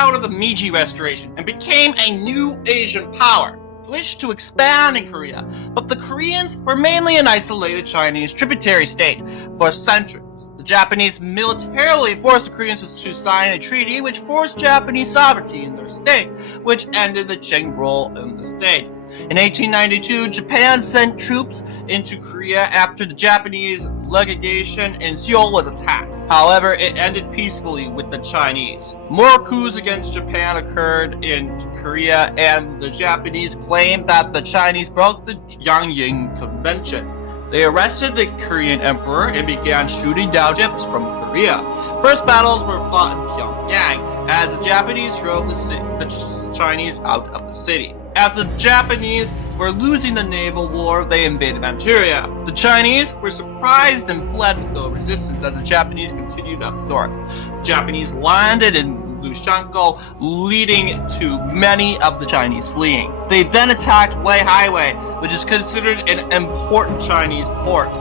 out of the Meiji Restoration and became a new Asian power. It wished to expand in Korea, but the Koreans were mainly an isolated Chinese tributary state for centuries. The Japanese militarily forced the Koreans to sign a treaty which forced Japanese sovereignty in their state, which ended the Qing rule in the state. In 1892, Japan sent troops into Korea after the Japanese legation in Seoul was attacked. However, it ended peacefully with the Chinese. More coups against Japan occurred in Korea, and the Japanese claimed that the Chinese broke the Yangying Convention. They arrested the Korean emperor and began shooting down ships from Korea. First battles were fought in Pyongyang as the Japanese drove the Chinese out of the city. After the Japanese were losing the naval war, they invaded Manchuria. The Chinese were surprised and fled with no resistance as the Japanese continued up north. The Japanese landed in Lushanko, leading to many of the Chinese fleeing. They then attacked Weihaiwei, which is considered an important Chinese port.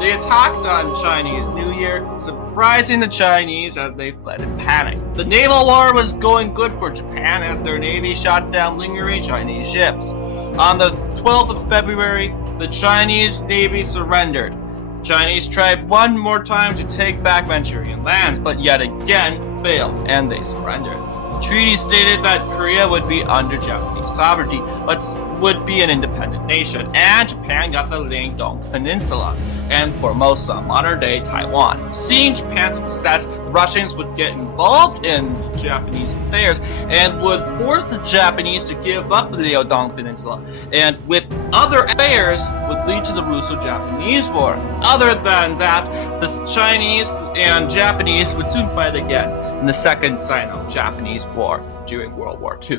They attacked on Chinese New Year, surprising the Chinese as they fled in panic. The naval war was going good for Japan as their navy shot down lingering Chinese ships. On the 12th of February, the Chinese navy surrendered. The Chinese tried one more time to take back Manchurian lands, but yet again failed, and they surrendered. The treaty stated that Korea would be under Japanese sovereignty, but would be an independent nation, and Japan got the Liangdong Peninsula and Formosa, modern-day Taiwan. Seeing Japan's success, the Russians would get involved in Japanese affairs and would force the Japanese to give up the Liangdong Peninsula, and with other affairs would lead to the Russo-Japanese War. Other than that, the Chinese and Japanese would soon fight again in the Second Sino-Japanese War during World War II.